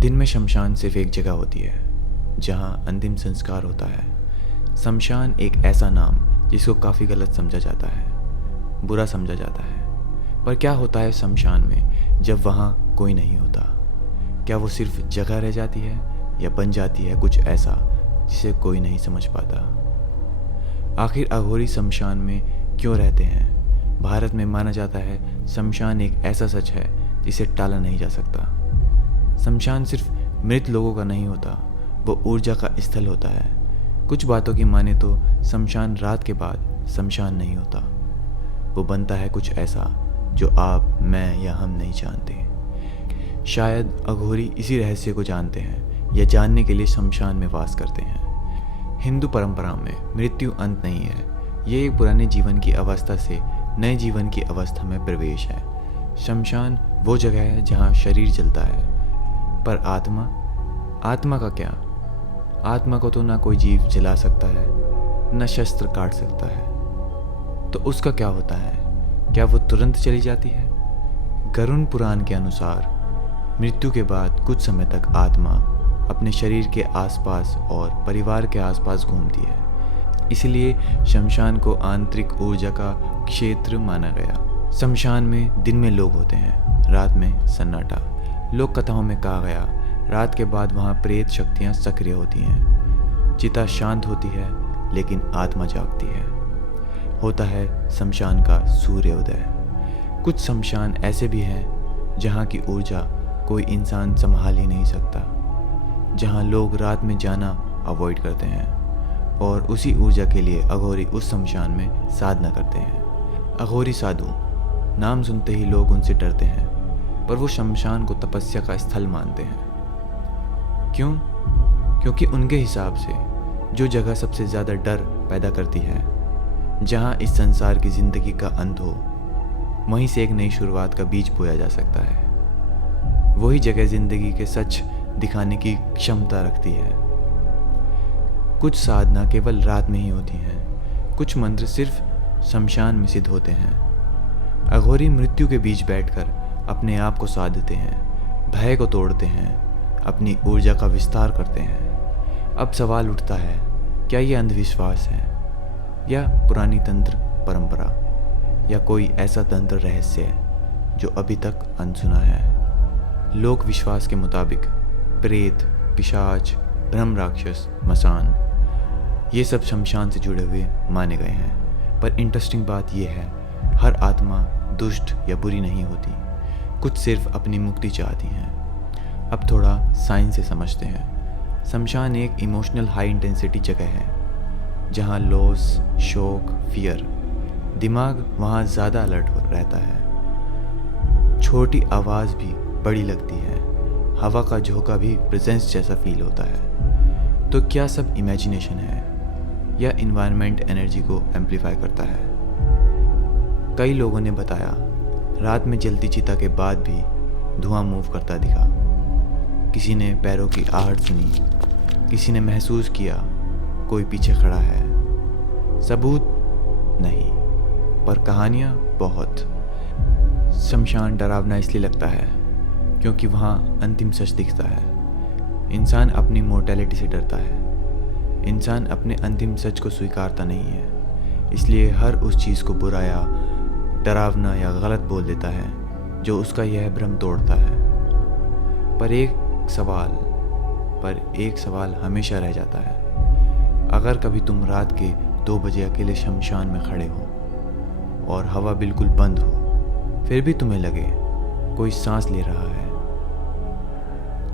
दिन में शमशान सिर्फ एक जगह होती है जहां अंतिम संस्कार होता है। शमशान एक ऐसा नाम जिसको काफ़ी गलत समझा जाता है, बुरा समझा जाता है। पर क्या होता है शमशान में जब वहाँ कोई नहीं होता? क्या वो सिर्फ जगह रह जाती है या बन जाती है कुछ ऐसा जिसे कोई नहीं समझ पाता? आखिर अघोरी शमशान में क्यों रहते हैं? भारत में माना जाता है शमशान एक ऐसा सच है जिसे टाला नहीं जा सकता। शमशान सिर्फ मृत लोगों का नहीं होता, वो ऊर्जा का स्थल होता है। कुछ बातों की माने तो शमशान रात के बाद शमशान नहीं होता, वो बनता है कुछ ऐसा जो आप, मैं या हम नहीं जानते। शायद अघोरी इसी रहस्य को जानते हैं या जानने के लिए शमशान में वास करते हैं। हिंदू परंपरा में मृत्यु अंत नहीं है, ये एक पुराने जीवन की अवस्था से नए जीवन की अवस्था में प्रवेश है। शमशान वो जगह है जहाँ शरीर जलता है, पर आत्मा का क्या? आत्मा को तो ना कोई जीव जला सकता है, न शस्त्र काट सकता है, तो उसका क्या होता है? क्या वो तुरंत चली जाती है? गरुड़ पुराण के अनुसार मृत्यु के बाद कुछ समय तक आत्मा अपने शरीर के आसपास और परिवार के आसपास घूमती है, इसलिए शमशान को आंतरिक ऊर्जा का क्षेत्र माना गया। शमशान में दिन में लोग होते हैं, रात में सन्नाटा। लोक कथाओं में कहा गया रात के बाद वहाँ प्रेत शक्तियाँ सक्रिय होती हैं, चिता शांत होती है लेकिन आत्मा जागती है। होता है शमशान का सूर्योदय। कुछ शमशान ऐसे भी हैं जहाँ की ऊर्जा कोई इंसान संभाल ही नहीं सकता, जहाँ लोग रात में जाना अवॉइड करते हैं और उसी ऊर्जा के लिए अघोरी उस शमशान में साधना करते हैं। अघोरी साधु, नाम सुनते ही लोग उनसे डरते हैं, पर वो शमशान को तपस्या का स्थल मानते हैं। क्यों? क्योंकि उनके हिसाब से जो जगह सबसे ज़्यादा डर पैदा करती है, जहाँ इस संसार की ज़िंदगी का अंत हो, वहीं से एक नई शुरुआत का बीज बोया जा सकता है। वही जगह ज़िंदगी के सच दिखाने की क्षमता रखती है। कुछ साधना केवल रात में ही होती हैं, कुछ मंत्र सिर्फ शमशान में सिद्ध होते हैं। अघोरी मृत्यु के बीच बैठकर अपने आप को साधते हैं, भय को तोड़ते हैं, अपनी ऊर्जा का विस्तार करते हैं। अब सवाल उठता है, क्या ये अंधविश्वास है या पुरानी तंत्र परंपरा या कोई ऐसा तंत्र रहस्य है जो अभी तक अनसुना है? लोक विश्वास के मुताबिक प्रेत, पिशाच, ब्रह्म राक्षस, मसान, ये सब शमशान से जुड़े हुए माने गए हैं। पर इंटरेस्टिंग बात यह है, हर आत्मा दुष्ट या बुरी नहीं होती, कुछ सिर्फ अपनी मुक्ति चाहती हैं। अब थोड़ा साइंस से समझते हैं। शमशान एक इमोशनल हाई इंटेंसिटी जगह है जहाँ लॉस, शोक, फियर, दिमाग वहाँ ज़्यादा अलर्ट रहता है। छोटी आवाज़ भी बड़ी लगती है, हवा का झोंका भी प्रेजेंस जैसा फील होता है। तो क्या सब इमेजिनेशन है या इन्वायरमेंट एनर्जी को एम्पलीफाई करता है? कई लोगों ने बताया रात में जलती चिता के बाद भी धुआं मूव करता दिखा। किसी ने पैरों की आहट सुनी, किसी ने महसूस किया कोई पीछे खड़ा है। सबूत नहीं, पर कहानियाँ बहुत। शमशान डरावना इसलिए लगता है क्योंकि वहाँ अंतिम सच दिखता है। इंसान अपनी मोर्टेलिटी से डरता है, इंसान अपने अंतिम सच को स्वीकारता नहीं है, इसलिए हर उस चीज़ को बुरा या डरावना या गलत बोल देता है जो उसका यह भ्रम तोड़ता है। पर एक सवाल हमेशा रह जाता है। अगर कभी तुम रात के 2 बजे अकेले शमशान में खड़े हो और हवा बिल्कुल बंद हो, फिर भी तुम्हें लगे कोई सांस ले रहा है,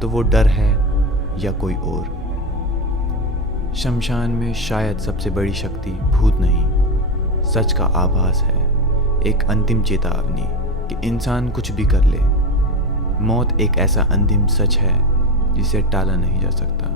तो वो डर है या कोई और? शमशान में शायद सबसे बड़ी शक्ति भूत नहीं, सच का आभास है, एक अंतिम चेतावनी कि इंसान कुछ भी कर ले, मौत एक ऐसा अंतिम सच है जिसे टाला नहीं जा सकता।